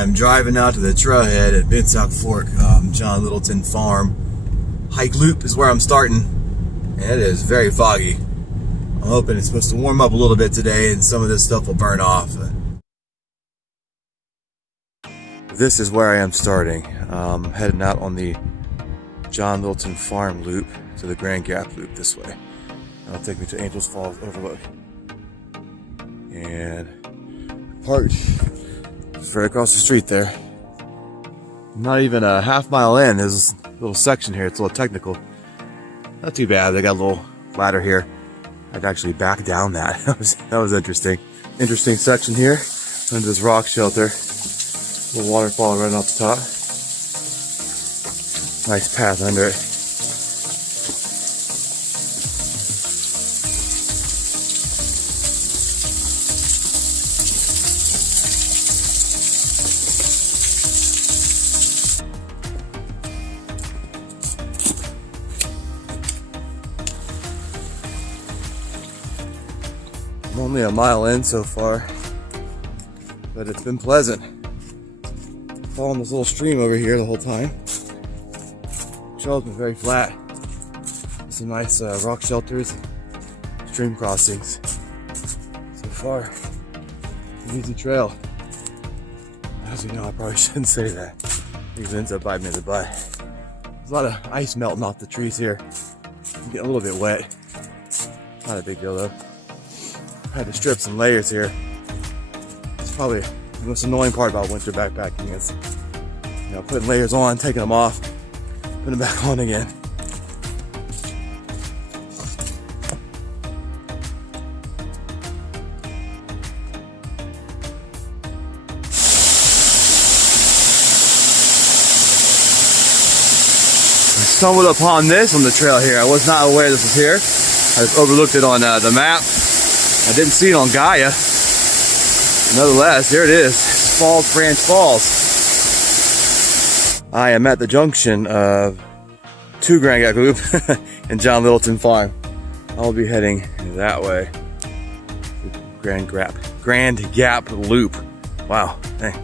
I'm driving out to the trailhead at Bandy Fork, John Litton Farm. Hike loop is where I'm starting, and it is very foggy. I'm hoping it's supposed to warm up a little bit today and some of this stuff will burn off. This is where I am starting. Heading out on the John Litton Farm loop to the Grand Gap loop this way. That'll take me to Angels Falls Overlook. And parked just right across the street there. Not even a half mile in. There's a little section here. It's a little technical. Not too bad. They got a little ladder here. I'd actually back down that. That was interesting. Interesting section here under this rock shelter. A little waterfall right off the top. Nice path under it. I'm only a mile in so far, but it's been pleasant. Following this little stream over here the whole time. Trail's been very flat. Some nice rock shelters, stream crossings. So far, an easy trail. As you know, I probably shouldn't say that. These ends up biting me in the butt. There's a lot of ice melting off the trees here. I'm getting a little bit wet. Not a big deal though. I had to strip some layers here. It's probably the most annoying part about winter backpacking is, you know, putting layers on, taking them off, putting them back on again. I stumbled upon this on the trail here. I was not aware this was here. I just overlooked it on the map. I didn't see it on Gaia. Nonetheless, here it is. Falls Branch Falls. I am at the junction of two Grand Gap Loop and John Litton Farm. I'll be heading that way. Grand Gap Loop. Wow. Dang.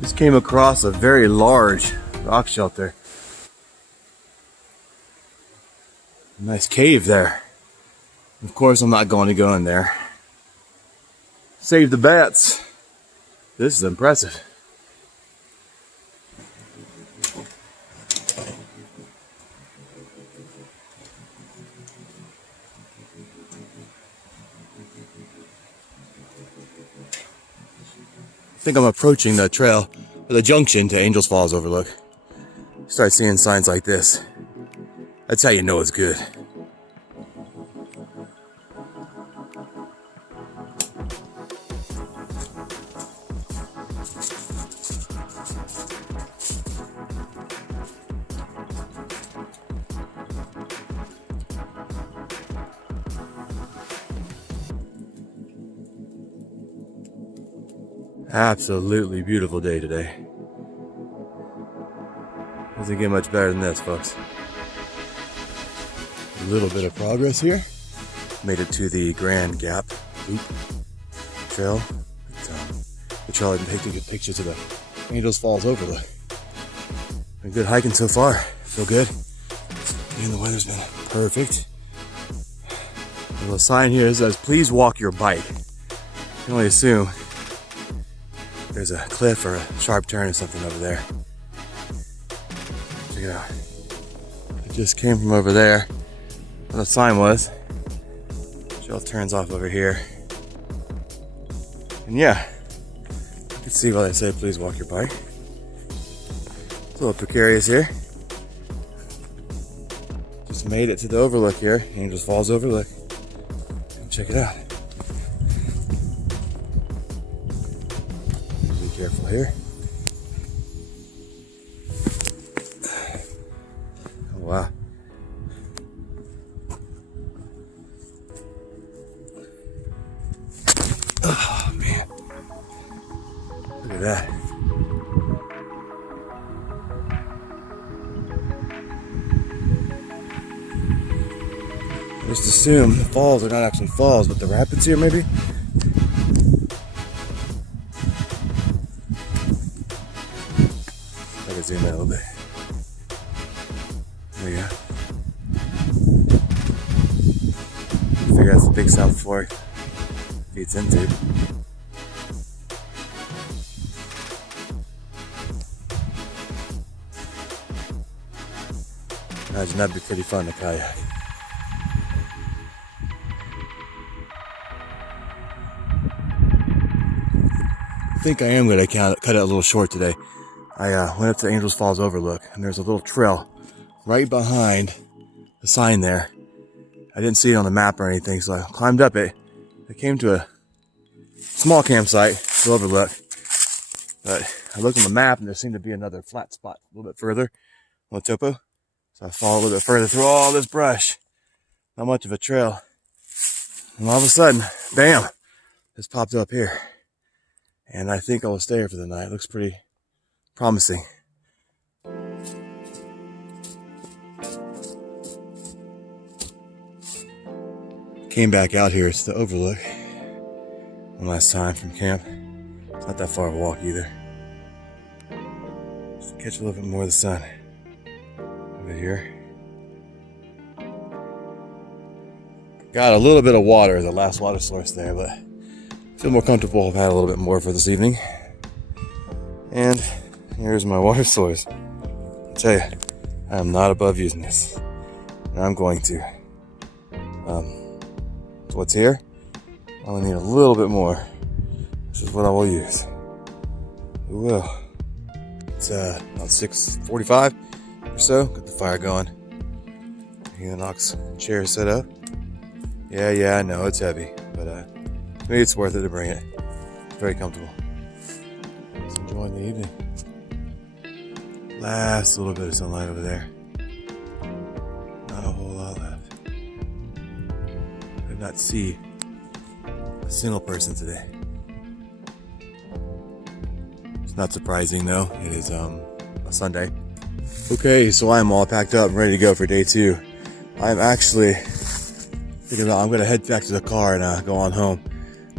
Just came across a very large rock shelter. Nice cave there. Of course, I'm not going to go in there. Save the bats. This is impressive. I think I'm approaching the trail, or the junction to Angels Falls Overlook. Start seeing signs like this. That's how you know it's good. Absolutely beautiful day today. Doesn't get much better than this, folks. A little bit of progress here. Made it to the Grand Gap Loop trail. The trail I've been taking good pictures of the Angels Falls Overlook. Been good hiking so far. Feel good. And the weather's been perfect. A little sign here says, please walk your bike. You can only assume there's a cliff or a sharp turn or something over there. Check it out. It just came from over there. Where the sign was. Trail turns off over here. And yeah, you can see why they say please walk your bike. It's a little precarious here. Just made it to the overlook here, Angels Falls Overlook. Check it out. Be careful here. Oh wow. Oh man. Look at that. just assume the falls are not actually falls, but the rapids here maybe? I can zoom in a little bit. There you go. I figure that's the big South Fork feeds into. Imagine that'd be pretty fun to kayak. I think I am going to cut it a little short today. I went up to Angels Falls Overlook, and there's a little trail right behind the sign there. I didn't see it on the map or anything, so I climbed up it. I came to a small campsite, the Overlook, but I looked on the map and there seemed to be another flat spot a little bit further on the topo. So I followed a little bit further through all this brush. Not much of a trail. And all of a sudden, bam, this popped up here. And I think I will stay here for the night. It looks pretty promising. Came back out here. It's the Overlook. One last time from camp. It's not that far of a walk either. Just to catch a little bit more of the sun over here. Got a little bit of water, the last water source there, but I feel more comfortable. I've had a little bit more for this evening. And here's my water source. I tell you, I am not above using this. And I'm going to. So what's here? I only need a little bit more. This is what I will use. We will. It's about 6:45 or so. Got the fire going. Helinox chair set up. Yeah, I know it's heavy, but maybe it's worth it to bring it. It's very comfortable. Just enjoying the evening. Last little bit of sunlight over there. Not a whole lot left. I did not see a single person today. It's not surprising though. It is a Sunday. Okay, so I'm all packed up and ready to go for day 2. I'm actually thinking about I'm going to head back to the car and go on home.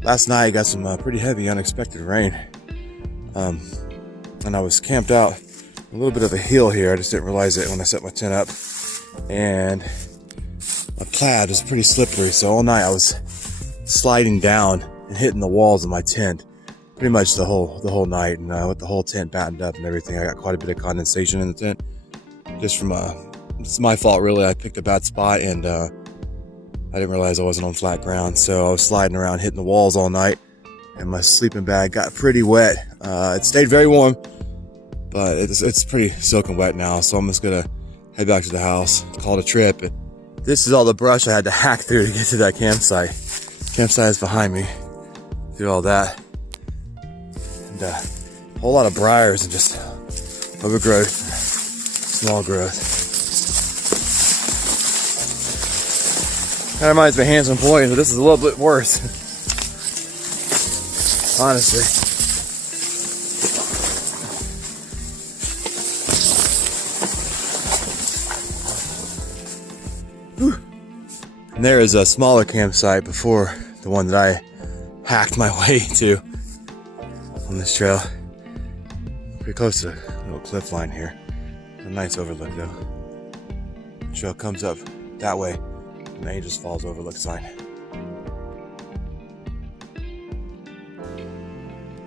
Last night I got some pretty heavy unexpected rain. And I was camped out a little bit of a hill here. I just didn't realize it when I set my tent up. And my plaid was pretty slippery, so all night I was sliding down and hitting the walls of my tent pretty much the whole night. And with the whole tent battened up and everything, I got quite a bit of condensation in the tent. Just from it's my fault really. I picked a bad spot and I didn't realize I wasn't on flat ground, so I was sliding around hitting the walls all night, and my sleeping bag got pretty wet. It stayed very warm, but it's pretty soaking wet now, so I'm just gonna head back to the house, call it a trip. This is all the brush I had to hack through to get to that campsite. Campsite is behind me, through all that. And a whole lot of briars and just overgrowth, small growth. That reminds me of Handsome Point, but this is a little bit worse. Honestly. Whew. And there is a smaller campsite before the one that I hacked my way to on this trail. Pretty close to a little cliff line here. It's a nice overlook though. The trail comes up that way. And the Angels Falls Overlook sign.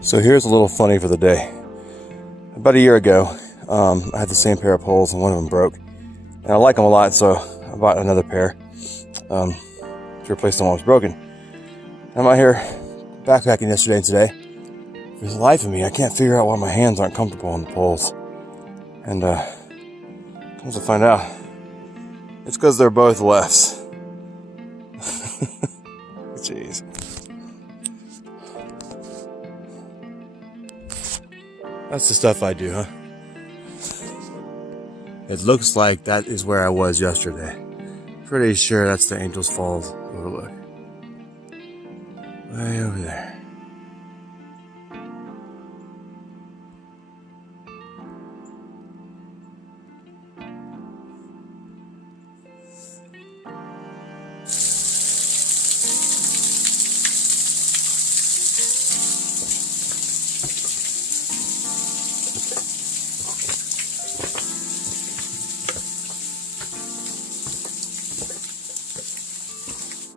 So here's a little funny for the day. About a year ago, I had the same pair of poles and one of them broke. And I like them a lot, so I bought another pair to replace the one that was broken. I'm out here backpacking yesterday and today. For the life of me, I can't figure out why my hands aren't comfortable on the poles. And comes to find out, it's because they're both lefts. Jeez. That's the stuff I do, huh? It looks like that is where I was yesterday. Pretty sure that's the Angels Falls Overlook. Way over there.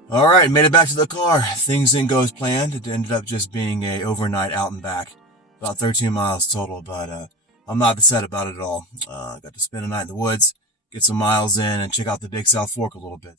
All right, made it back to the car. Things didn't go as planned. It ended up just being a overnight out and back. About 13 miles total, but I'm not upset about it at all. Got to spend a night in the woods, get some miles in, and check out the Big South Fork a little bit.